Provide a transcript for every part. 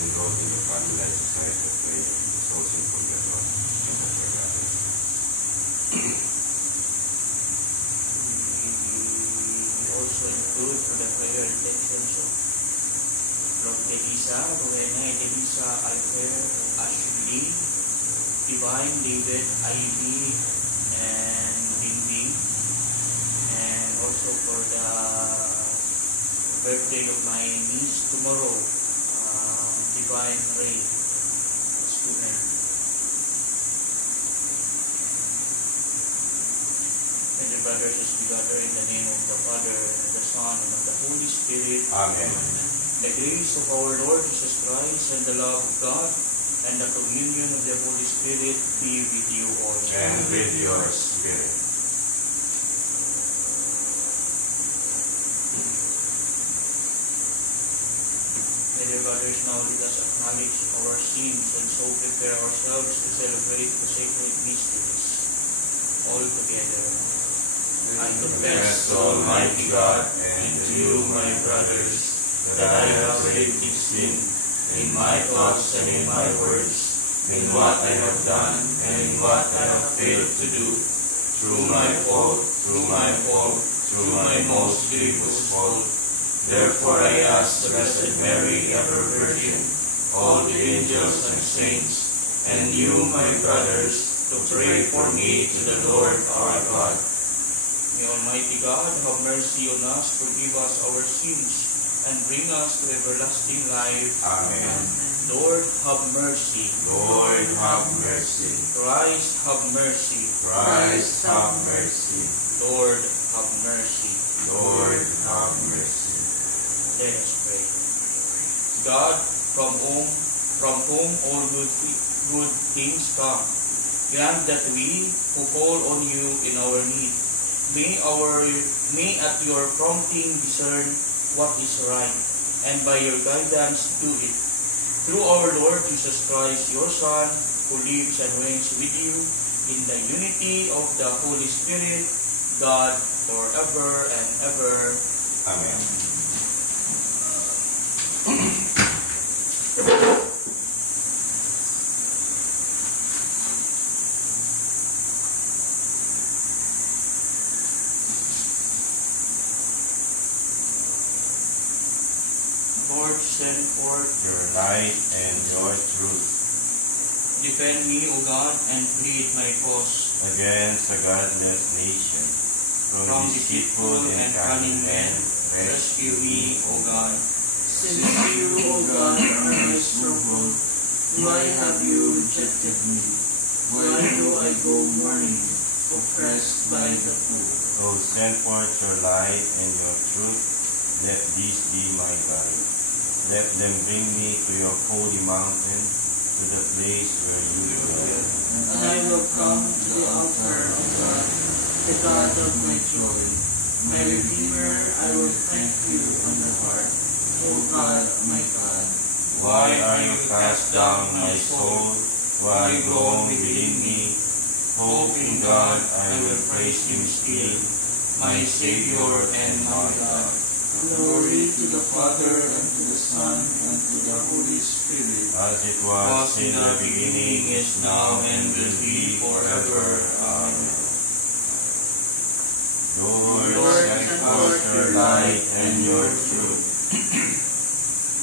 enrolled in the Family Life Society of Prayer, the souls in purgatory, and the forgotten. We also include for the prayer intentions of Lord Teresa, Rowena, Elisa, Alfer, Ashley, Divine, David, Ivy, and Bingbing, and also for the birthday of my niece tomorrow, Divine Ray, student. And the brothers, as we gather in the name of the Father, and the Son, and of the Holy Spirit. Amen. The grace of our Lord Jesus Christ, and the love of God, and the communion of the Holy Spirit be with you all. And with your spirit. Dear brothers, now let us acknowledge our sins and so prepare ourselves to celebrate the sacred mysteries. All together. I confess to Almighty God and to you, my brothers, that I have greatly sinned in my thoughts and in my words, in what I have done and in what I have failed to do, through my fault, through my most grievous fault. Therefore I ask the Blessed Mary, ever Virgin, all the angels and saints, and you, my brothers, to pray for me to the Lord our God. May Almighty God have mercy on us, forgive us our sins, and bring us to everlasting life. Amen. Lord, have mercy. Lord, have mercy. Christ, have mercy. Christ, have mercy. Lord, have mercy. Lord, have mercy. Let us pray. God, from whom all good things come, grant that we who call on you in our need may at your prompting discern what is right, and by your guidance do it. Through our Lord Jesus Christ, your Son, who lives and reigns with you in the unity of the Holy Spirit, God, forever and ever. Amen. Lord, send forth Your light and your truth defend me, O God, and plead my cause against a godless nation. from deceitful and cunning men. Rescue me, O God. Since you, O God, are my stronghold, why have you rejected me? Why do I go mourning, oppressed by the poor? O send forth your light and your truth. Let these be my guide. Let them bring me to your holy mountain, to the place where you dwell. And I will come to the altar of God, the God of my joy. My Redeemer, I will thank you on the heart, O God, my God. Why are you cast down, my soul? Why groan within me? Hope in God, I will praise him still, my Savior and my God. Glory to the Father, and to the Son, and to the Holy Spirit. As it was in the beginning, is now, and will be forever. Amen. Lord, send forth your light and your truth.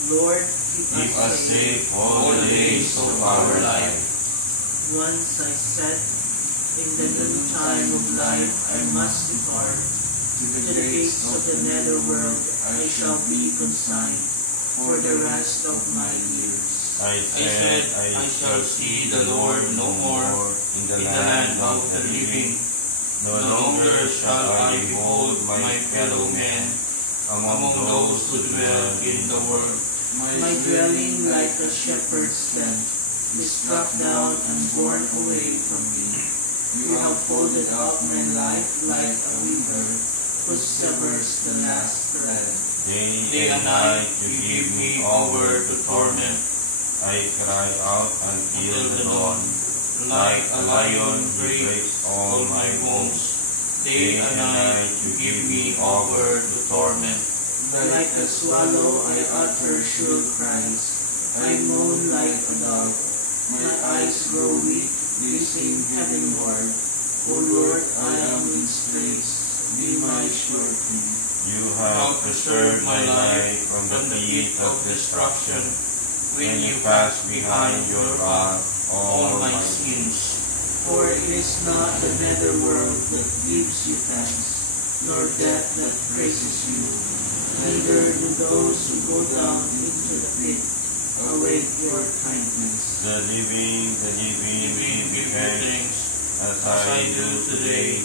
Lord, Keep us safe all the days of our life. Once I said, in the noontime of life I must depart. To the gates of the netherworld I shall be consigned for the rest of my years. I said, I shall see the Lord no more in the land of the living. No longer shall I behold my fellow men among those who dwell in the world. My dwelling like a shepherd's tent is struck down and borne away from me. You have folded up my life like a weaver who severs the last thread. Day and night you give me over to torment. I cry out until the dawn. Like a lion breaks all my bones. Day and night you give me over to torment. Like a swallow I utter shrill cries. I moan like a dog. My eyes grow weak, gazing heavenward. O Lord, I am in straits. Be my surety. You have preserved my life from the pit of destruction. When you pass behind your back all my sins. For it is not the netherworld that gives you thanks, nor death that praises you. Neither do those who go down into the pit await your kindness. The living give you thanks, as I do today.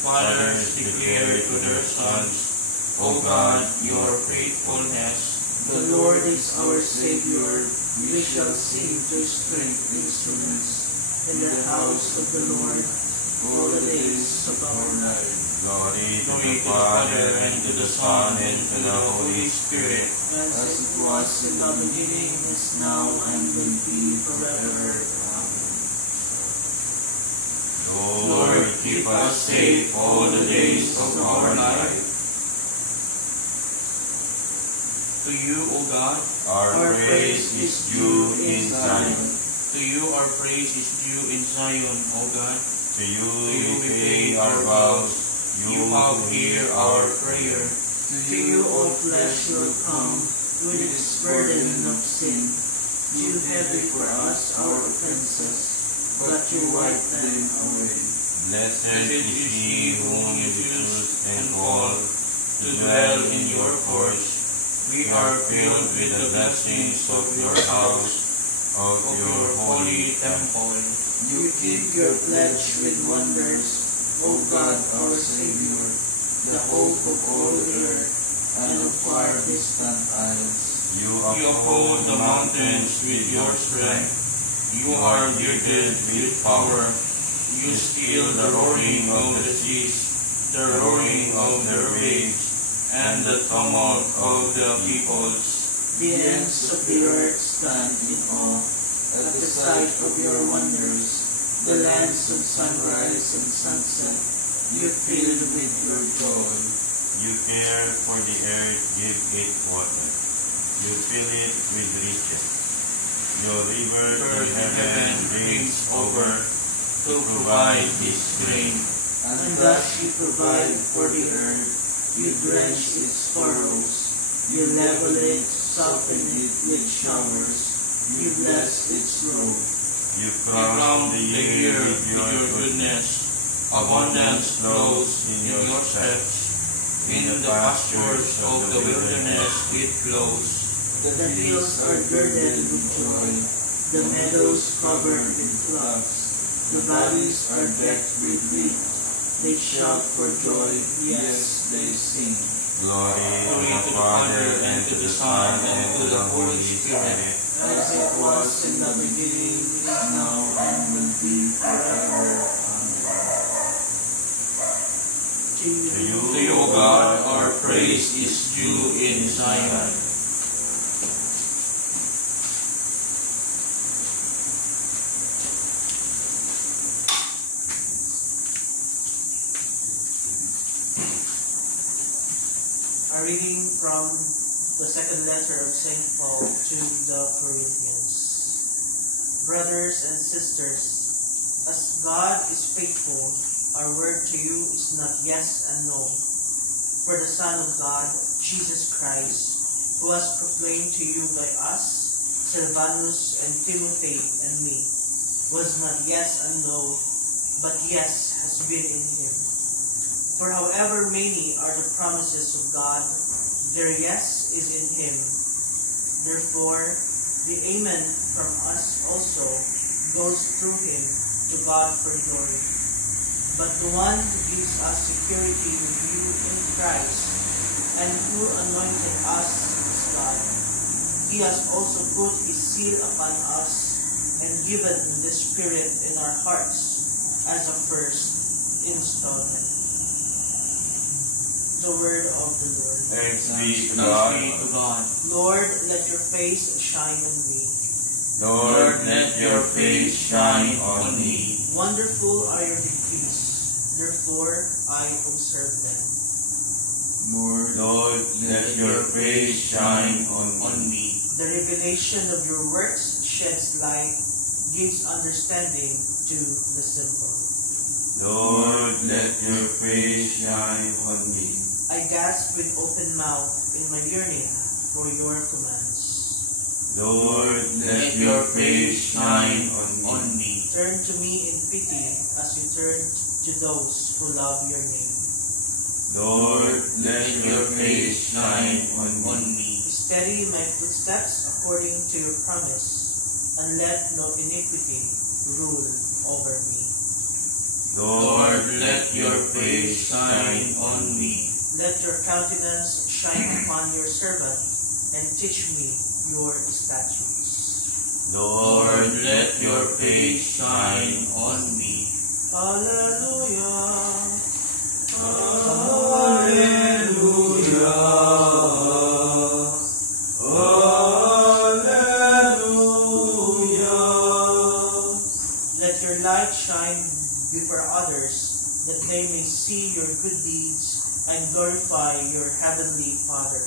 Fathers declare to their sons, O God, your faithfulness. The Lord is our Savior. We shall sing to string instruments in the house of the Lord all the days of our life. Glory to the Father, and to the Son, and to the Holy Spirit. As it was in the beginning, is now, and will be forever. Amen. Lord, keep us safe all the days of our life. To you, O God, Our praise is due in Zion. to you our praise is due in Zion, O God. To you we pay our vows. You have heard our prayer. To you all flesh will come with its burden of sin. You heavy for us our offenses, but you wipe them away. Blessed is he whom you choose and call to dwell in your courts. We are filled with the blessings of your house, of your holy temple. You keep your pledge with wonders, O God our Savior, the hope of all the earth and of far distant isles. You You uphold the mountains with your strength. You are girded with power. You still the roaring of the seas, the roaring of their waves, and the tumult of the peoples. The ends of the earth stand in awe at the sight of your wonders. The lands of sunrise and sunset you fill with your joy. You care for the earth, give it water. You fill it with riches. Your river to heaven brings over to provide this grain. And thus you provide for the earth. You drench its furrows. You level it, soften it with showers. You bless its growth. You You crown crown the the year year with your goodness. Abundance flows in your steps. In the pastures of the wilderness it flows. The fields are girded with joy. The meadows covered with flocks. The valleys are decked with wheat. They shout for joy, yes, they sing. Glory to the Father, and to the Son, and to the Holy Spirit. As it was in the beginning, is now, and will be forever. Amen. To you, To you, O God, our praise is due in Zion. A reading from the second letter of St. Paul to the Corinthians. Brothers and sisters, as God is faithful, our word to you is not yes and no. For the Son of God, Jesus Christ, who was proclaimed to you by us, Silvanus and Timothy and me, was not yes and no, but yes has been in him. For however many are the promises of God, their yes is in him. Therefore, the Amen from us also goes through him to God for glory. But the one who gives us security with you in Christ, and who anointed us is God. He has also put his seal upon us, and given the Spirit in our hearts as a first installment. The word of the Lord. Thanks be to Thanks God. be to God. Lord, let your face shine on me. Lord, let your face shine on me. Wonderful are your decrees, therefore I observe them. Lord, let your face shine on me. On me. The revelation of your works sheds light, gives understanding to the simple. Lord, let your face shine on me. I gasp with open mouth in my yearning for your commands. Lord, let your face shine on me. Turn to me in pity as you turned to those who love your name. Lord, let your face shine on me. Steady my footsteps according to your promise, and let no iniquity rule over me. Lord, let your face shine on me. Let your countenance shine upon your servant, and teach me your statutes. Lord, let your face shine on me. Hallelujah. Hallelujah. Hallelujah. Let your light shine before others, that they may see your good deeds and glorify your heavenly Father.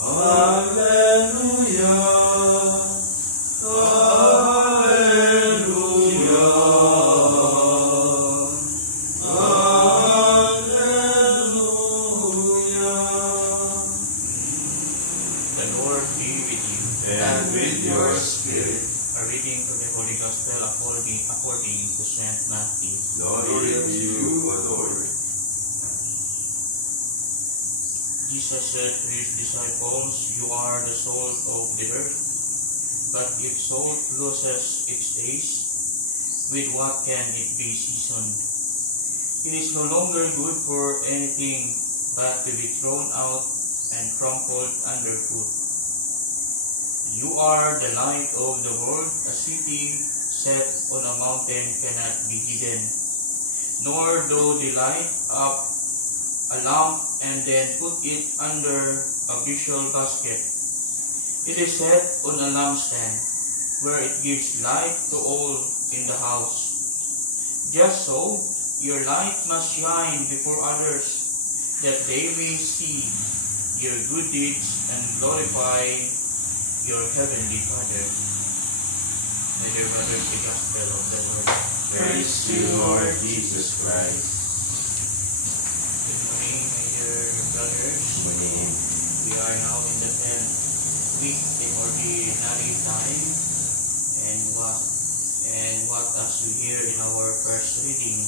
Hallelujah. Hallelujah. Hallelujah. The Lord be with you. And with your spirit. A reading from the Holy Gospel according to St. Matthew. Glory to you, O Lord. Jesus said to his disciples, "You are the salt of the earth. But if salt loses its taste, with what can it be seasoned? It is no longer good for anything but to be thrown out and trampled underfoot. You are the light of the world. A city set on a mountain cannot be hidden. Nor do they light up a lamp and then put it under a bushel basket. It is set on a lampstand, where it gives light to all in the house. Just so, your light must shine before others, that they may see your good deeds and glorify your heavenly Father." My dear brothers, the Gospel of the Lord. Praise to you, Lord Jesus Christ. Good morning, my dear brothers. We are now in the 10th week in ordinary time, and what as we hear in our first reading,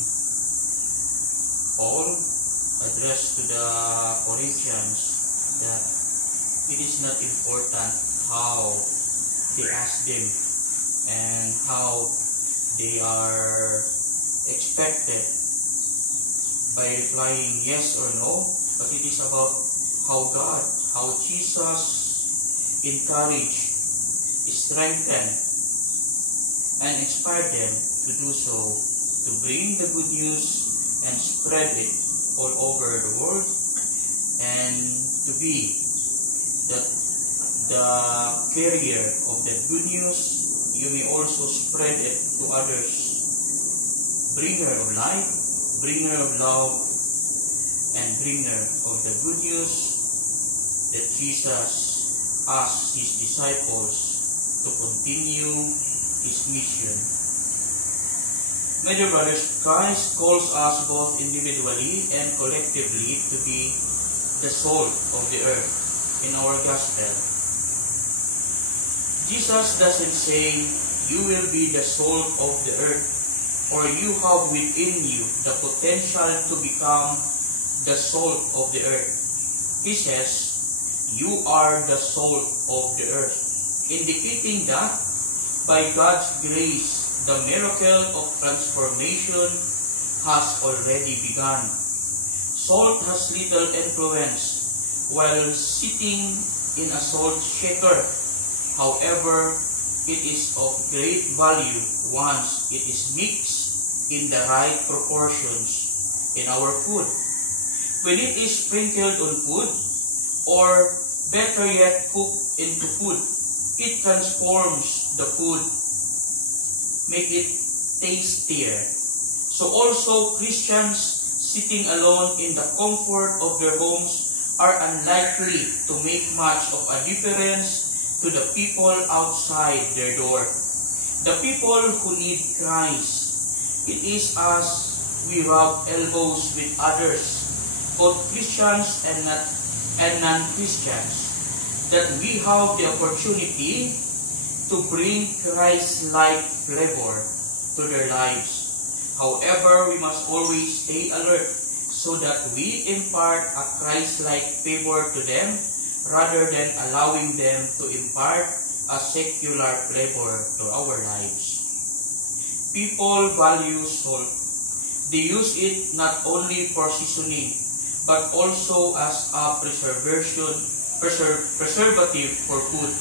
Paul addressed to the Corinthians that it is not important how they ask them and how they are expected by replying yes or no, but it is about how God, how Jesus encouraged, strengthened, and inspired them to do so, to bring the good news and spread it all over the world, and to be the carrier of that good news. You may also spread it to others. Bringer of light, bringer of love, and bringer of the good news that Jesus asked his disciples to continue his mission. My dear brothers, Christ calls us both individually and collectively to be the salt of the earth in our gospel. Jesus doesn't say, "You will be the salt of the earth," or "You have within you the potential to become the salt of the earth." He says, "You are the salt of the earth," indicating that by God's grace, the miracle of transformation has already begun. Salt has little influence while sitting in a salt shaker. However, it is of great value once it is mixed in the right proportions in our food. When it is sprinkled on food, or better yet cooked into food, it transforms the food, make it tastier. So also Christians sitting alone in the comfort of their homes are unlikely to make much of a difference to to the people outside their door, the people who need Christ. It is as we rub elbows with others, both Christians and non-Christians, that we have the opportunity to bring Christ-like flavor to their lives. However, we must always stay alert so that we impart a Christ-like flavor to them rather than allowing them to impart a secular flavor to our lives. People value salt. They use it not only for seasoning, but also as a preservative for food.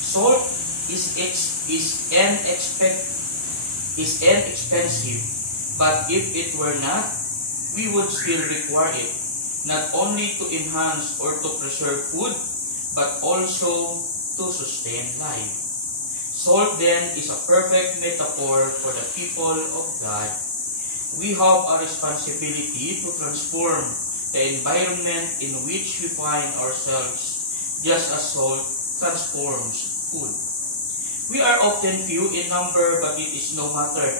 Salt is inexpensive, but if it were not, we would still require it, not only to enhance or to preserve food, but also to sustain life. Salt then is a perfect metaphor for the people of God. We have a responsibility to transform the environment in which we find ourselves, just as salt transforms food. We are often few in number, but it is no matter.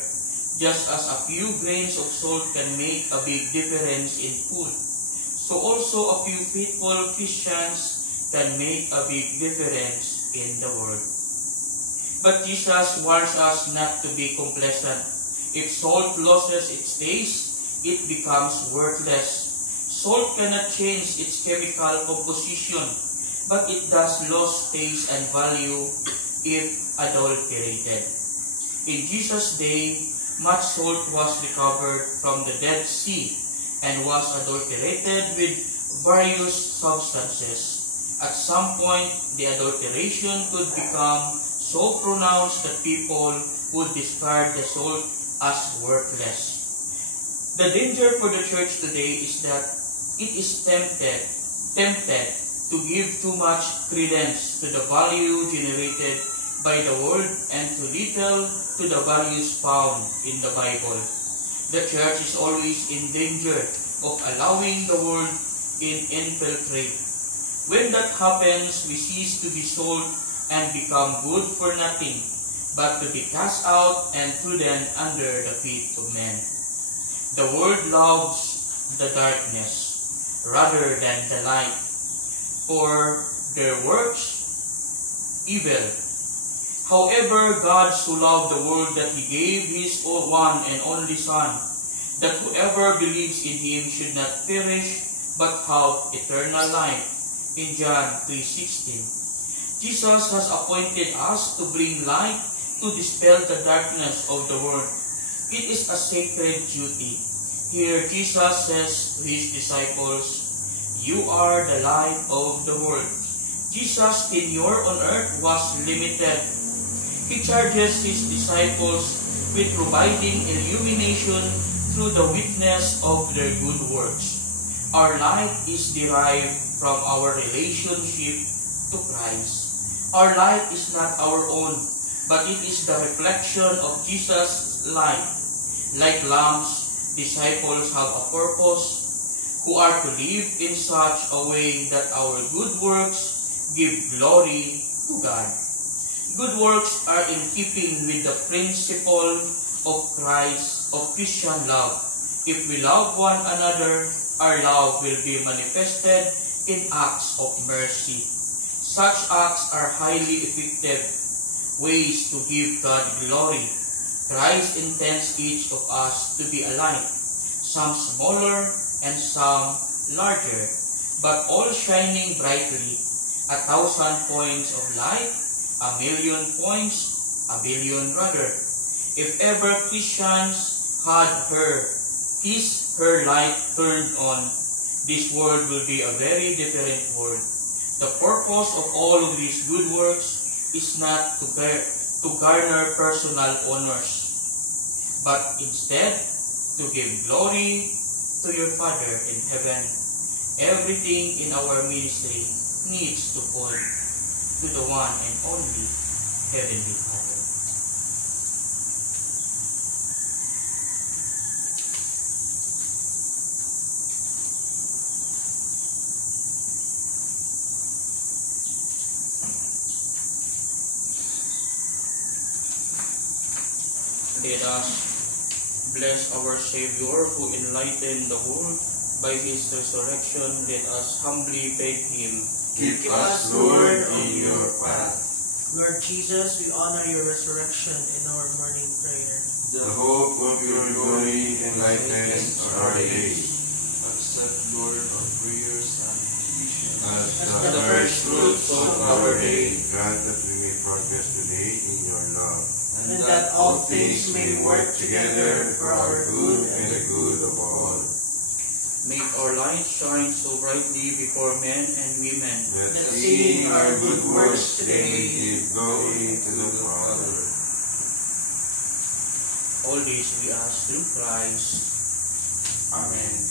Just as a few grains of salt can make a big difference in food, so also a few faithful Christians can make a big difference in the world. But Jesus warns us not to be complacent. If salt loses its taste, it becomes worthless. Salt cannot change its chemical composition, but it does lose taste and value if adulterated. In Jesus' day, much salt was recovered from the Dead Sea and was adulterated with various substances. At some point, the adulteration could become so pronounced that people would discard the salt as worthless. The danger for the church today is that it is tempted to give too much credence to the value generated by the Word and too little to the values found in the Bible. The church is always in danger of allowing the Word in infiltrate. When that happens, we cease to be salt and become good for nothing, but to be cast out and trodden under the feet of men. The world loves the darkness rather than the light, for their works evil. However, God so loved the world that He gave His one and only Son, that whoever believes in Him should not perish, but have eternal life. In John 3:16. Jesus has appointed us to bring light to dispel the darkness of the world. It is a sacred duty. Here Jesus says to His disciples, "You are the light of the world." Jesus' tenure on earth was limited. He charges His disciples with providing illumination through the witness of their good works. Our light is derived from our relationship to Christ. Our light is not our own, but it is the reflection of Jesus' light. Like lamps, disciples have a purpose, who are to live in such a way that our good works give glory to God. Good works are in keeping with the principle of Christian love. If we love one another, our love will be manifested in acts of mercy. Such acts are highly effective ways to give God glory. Christ intends each of us to be alike, some smaller and some larger, but all shining brightly. 1,000 points of light, 1,000,000 points, 1,000,000,000 rather. If ever Christians had her light turned on, this world will be a very different world. The purpose of all of these good works is not to garner personal honors, but instead to give glory to your Father in heaven. Everything in our ministry needs to point to the one and only Heavenly Father. Let us bless our Savior who enlightened the world by His resurrection. Let us humbly beg Him. Keep us, Lord, in your path. Lord Jesus, we honor your resurrection in our morning prayer. The hope of your glory enlightens our days. Accept, Lord, our prayers and petitions. As the first fruits of our day, grant that we may progress today in your love. And that all things may work together for our good and the good of all. Make our light shine so brightly before men and women. That seeing our good works today give glory to the Father. All this we ask through Christ. Amen.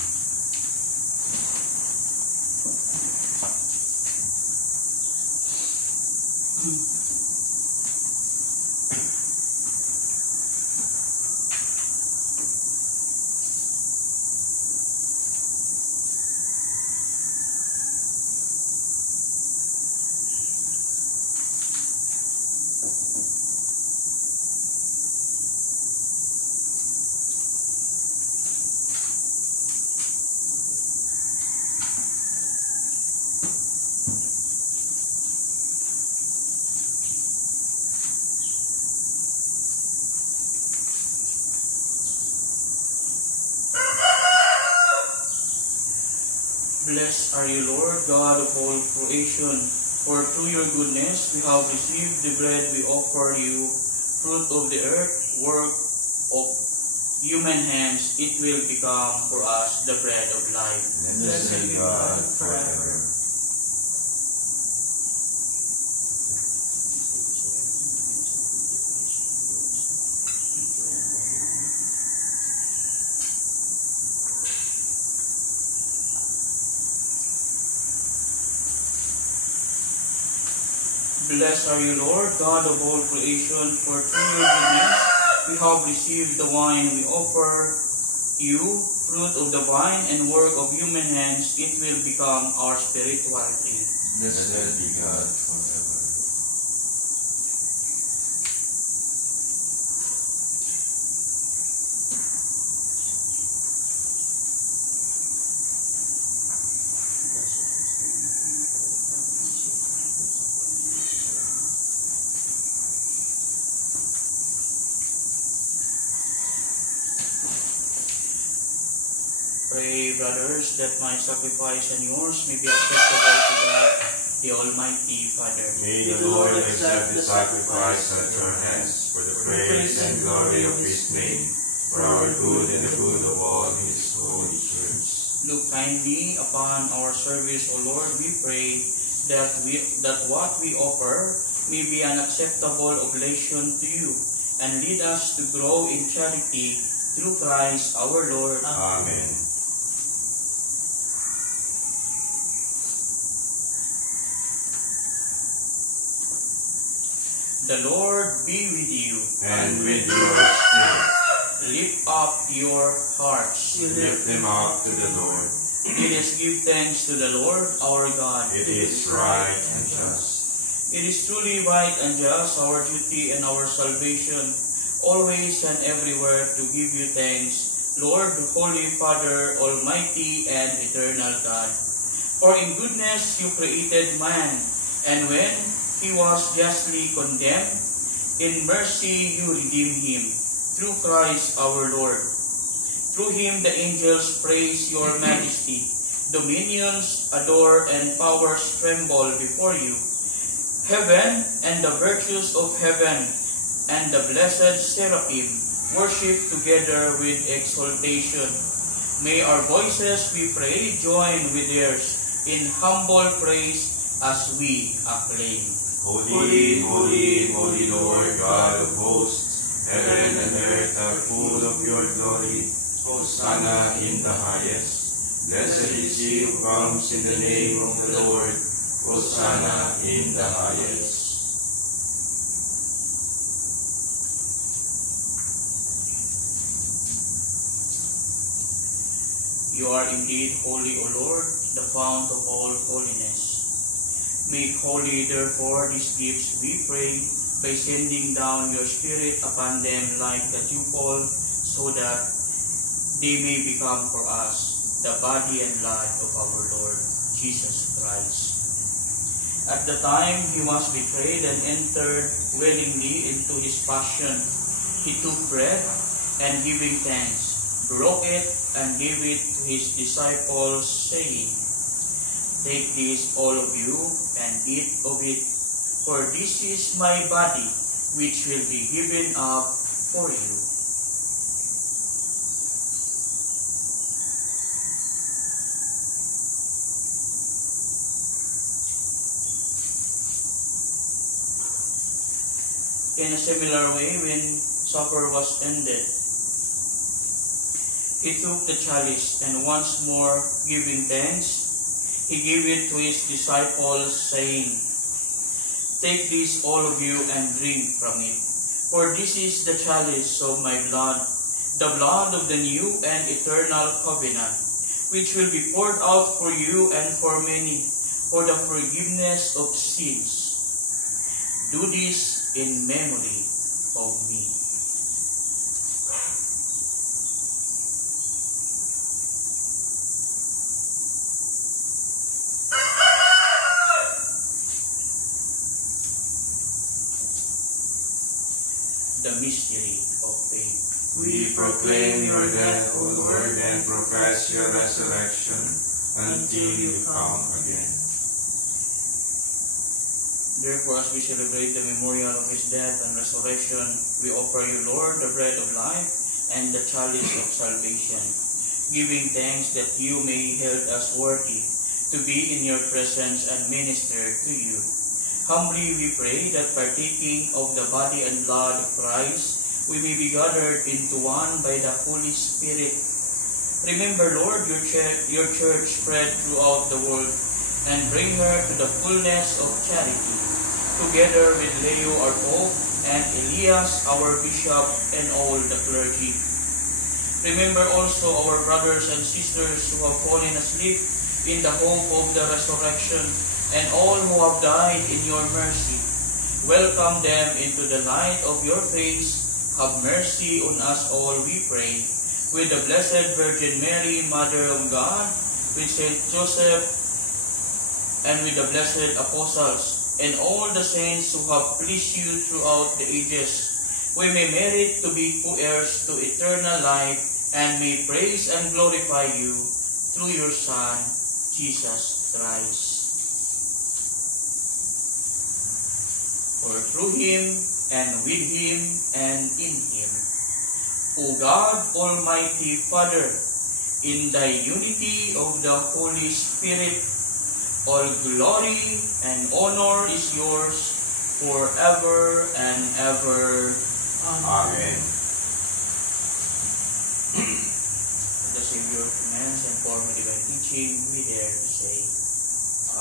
Blessed are you, Lord, God of all creation, for through your goodness we have received the bread we offer you, fruit of the earth, work of human hands. It will become for us the bread of life. Blessed be God forever. Blessed are you, Lord, God of all creation, for through your goodness we have received the wine we offer you, fruit of the vine and work of human hands. It will become our spiritual drink. Blessed be God forever. Pray, brothers, that my sacrifice and yours may be acceptable to God, the Almighty Father. May the Lord accept the sacrifice at your hands for the praise and glory of His name, for our good and the good of all His holy church. Look kindly upon our service, O Lord, we pray that what we offer may be an acceptable oblation to you, and lead us to grow in charity through Christ our Lord. Amen. The Lord be with you. And with your spirit, Lift up your hearts. lift them up to the Lord. Let us give thanks to the Lord our God. It is right and just. It is truly right and just, our duty and our salvation, always and everywhere to give you thanks, Lord, Holy Father, Almighty and eternal God. For in goodness you created man, and when he was justly condemned, in mercy you redeemed him, through Christ our Lord. Through him the angels praise your majesty, dominions adore and powers tremble before you. Heaven and the virtues of heaven and the blessed seraphim worship together with exaltation. May our voices, we pray, join with theirs in humble praise as we acclaim. Holy, holy, holy Lord God of hosts, heaven and earth are full of your glory. Hosanna in the highest. Blessed is he who comes in the name of the Lord. Hosanna in the highest. You are indeed holy, O Lord, the fount of all holiness. Make holy, therefore, these gifts, we pray, by sending down your Spirit upon them like the dew, so that they may become for us the body and blood of our Lord Jesus Christ. At the time he was betrayed and entered willingly into his passion, he took bread, and giving thanks, broke it and gave it to his disciples, saying, "Take this, all of you, and eat of it, for this is my body, which will be given up for you." In a similar way, when supper was ended, he took the chalice, and once more giving thanks, he gave it to his disciples, saying, "Take this, all of you, and drink from it. For this is the chalice of my blood, the blood of the new and eternal covenant, which will be poured out for you and for many, for the forgiveness of sins. Do this in memory of me." The mystery of faith. We proclaim your death, O Lord, and profess your resurrection until you come again. Therefore, as we celebrate the memorial of his death and resurrection, we offer you, Lord, the bread of life and the chalice of salvation, giving thanks that you may hold us worthy to be in your presence and minister to you. Humbly we pray that partaking of the body and blood of Christ, we may be gathered into one by the Holy Spirit. Remember, Lord, your church spread throughout the world, and bring her to the fullness of charity, together with Leo our Pope, and Elias our Bishop, and all the clergy. Remember also our brothers and sisters who have fallen asleep in the hope of the resurrection, and all who have died in your mercy. Welcome them into the light of your face. Have mercy on us all, we pray. With the Blessed Virgin Mary, Mother of God, with Saint Joseph, and with the blessed apostles, and all the saints who have pleased you throughout the ages, we may merit to be co-heirs to eternal life, and may praise and glorify you through your Son, Jesus Christ. For through him, and with him, and in him, O God, Almighty Father, in the unity of the Holy Spirit, all glory and honor is yours forever and ever. Amen. The Savior commands and for my divine teaching, we dare to say,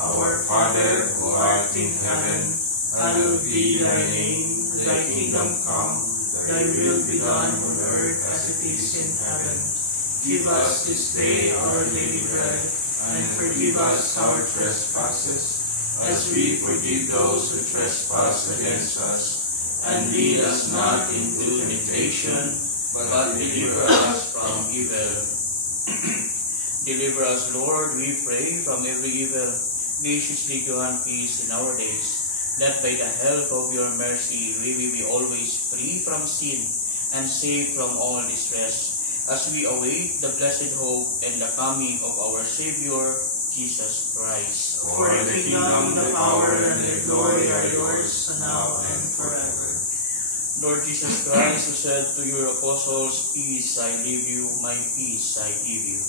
Our Father, who art in heaven, hallowed be thy name. Thy kingdom come, thy will be done on earth as it is in heaven. Give us this day our daily bread, and forgive us our trespasses, as we forgive those who trespass against us. And lead us not into temptation, but deliver us from evil. Deliver us, Lord, we pray, from every evil. Graciously grant peace in our days, that by the help of your mercy we may be always free from sin and safe from all distress, as we await the blessed hope and the coming of our Savior, Jesus Christ. For the kingdom, the power, and the glory are yours, now and forever. Lord Jesus Christ, who said to your apostles, "Peace I leave you, my peace I give you,"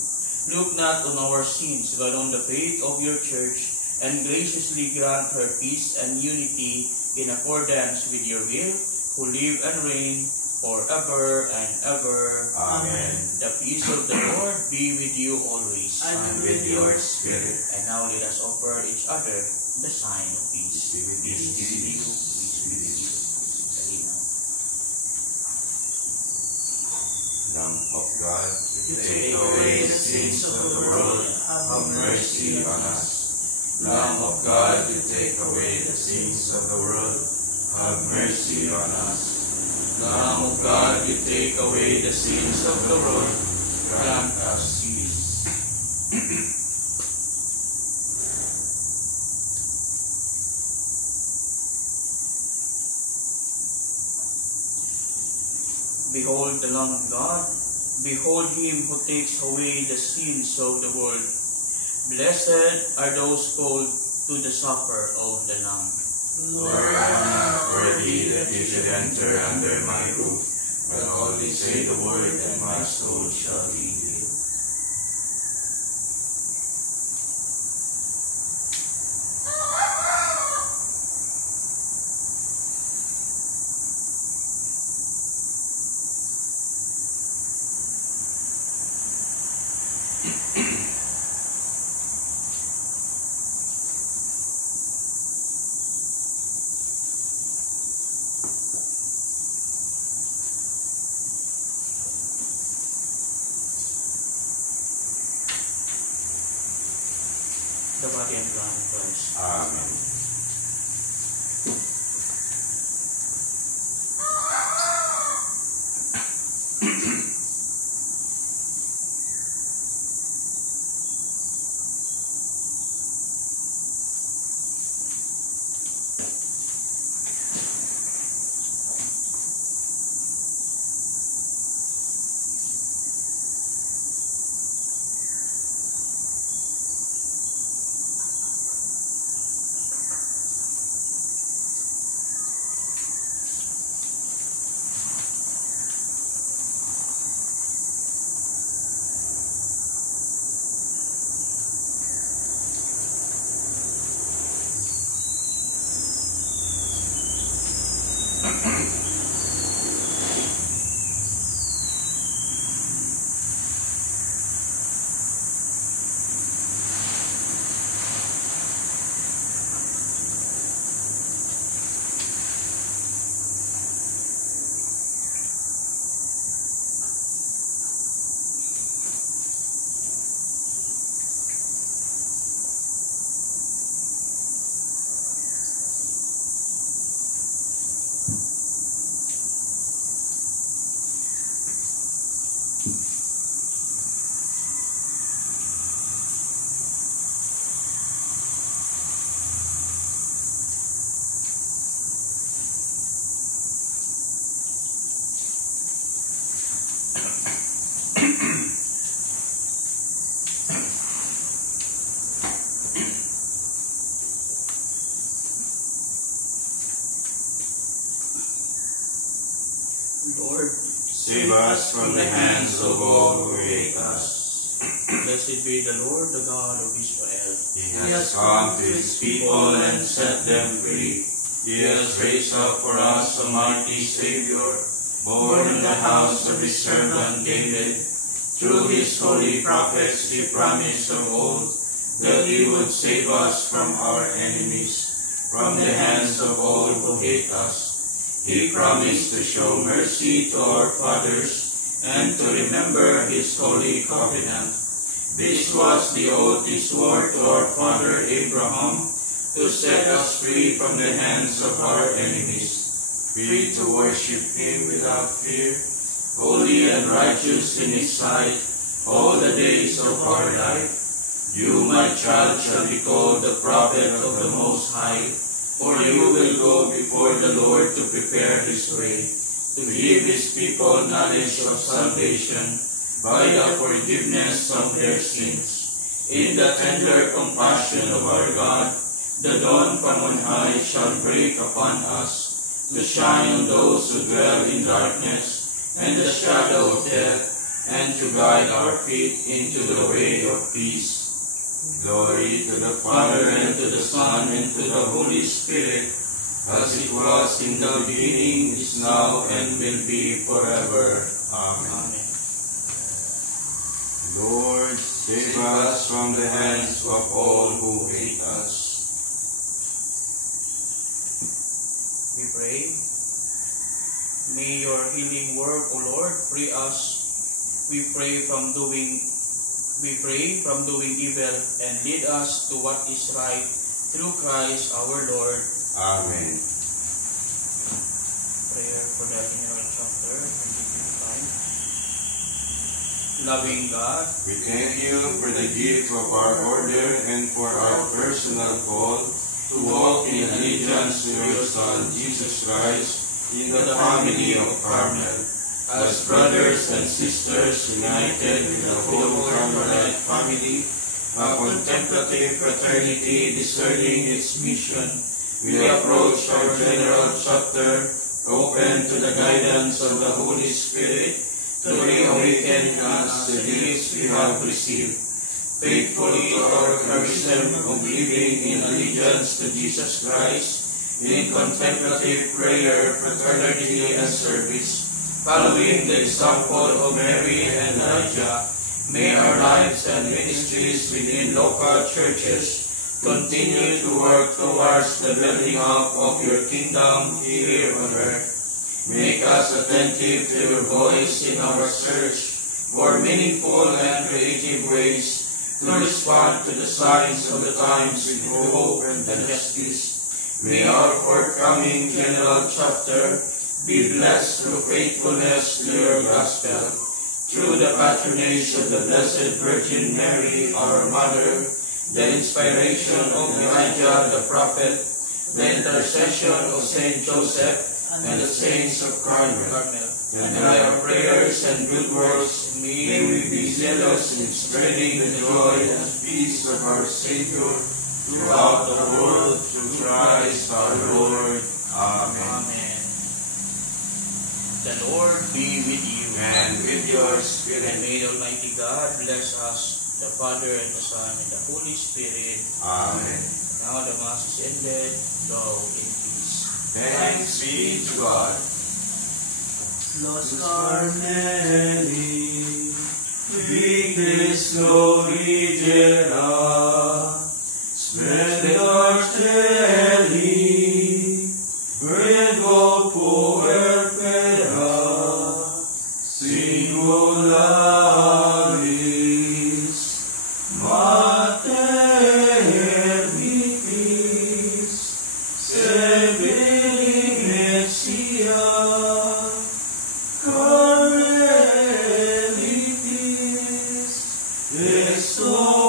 look not on our sins, but on the faith of your church, and graciously grant her peace and unity in accordance with your will, who live and reign forever and ever. Amen. The peace of the Lord be with you always. And with your spirit. And now let us offer each other the sign of peace. Be with you. Peace be with you. Peace be with you. Salina. Lamb of God, You take away the sins of the world, have mercy on us. Lamb of God, you take away the sins of the world, have mercy mercy on us. Lamb of God, you take away the sins of the world, grant us peace. Behold the Lamb of God. Behold him who takes away the sins of the world. Blessed are those called to the supper of the Lamb. Lord, I am not worthy that you should enter under my roof, but only say the word, and my soul shall be healed. The body and blood of Christ. Amen. Lord, Save us from the hands of all who hate us. blessed be the Lord, the God of Israel. He has come to his people and set them free. He has raised up for us a mighty Savior, born in the house of his servant David. Through his holy prophets he promised of old that he would save us from our enemies, from the hands of all who hate us. He promised to show mercy to our fathers and to remember his holy covenant. This was the oath he swore to our father Abraham, to set us free from the hands of our enemies, free to worship him without fear, holy and righteous in his sight all the days of our life. You, my child, shall be called the prophet of the Most High, for you will go before the Lord to prepare his way, to give his people knowledge of salvation by the forgiveness of their sins. In the tender compassion of our God, the dawn from on high shall break upon us, to shine on those who dwell in darkness and the shadow of death, and to guide our feet into the way of peace. Glory to the Father, and to the Son, and to the Holy Spirit, as it was in the beginning, is now, and will be forever. Amen. Amen. Lord, save us from the hands of all who hate us. We pray. May your healing work, O Lord, free us. We pray from doing evil and lead us to what is right through Christ our Lord. Amen. prayer for the General Chapter 2025. Loving God, We thank you for the gift of our order and for our personal call to walk in allegiance to your Son, Jesus Christ, in the family of Carmel. As brothers and sisters united in the whole Carmelite family, a contemplative fraternity discerning its mission, we approach our General Chapter, open to the guidance of the Holy Spirit, to reawaken us the gifts we have received, faithfully to our charism of living in allegiance to Jesus Christ, in contemplative prayer, fraternity, and service. Following the example of Mary and Elijah, may our lives and ministries within local churches continue to work towards the building up of your kingdom here on earth. Make us attentive to your voice in our search for meaningful and creative ways to respond to the signs of the times with hope and justice. May our forthcoming General Chapter be blessed through faithfulness to your gospel, through the patronage of the Blessed Virgin Mary, our Mother, the inspiration of Elijah the prophet, the intercession of Saint Joseph, and the saints of Carmel. And by our prayers and good works, may we be zealous in spreading the joy and peace of our Savior throughout the world, through Christ our Lord. Amen. Amen. The Lord be with you. And with your And spirit. may the Almighty God bless us, the Father and the Son and the Holy Spirit. Amen. Now the Mass is ended. Go in peace. Thanks be to God. Los Carmeli, Victis glorigera, splendor steli, virgo puerpera, singularis, mater vitis, sebenignetia, Carmelitis, exo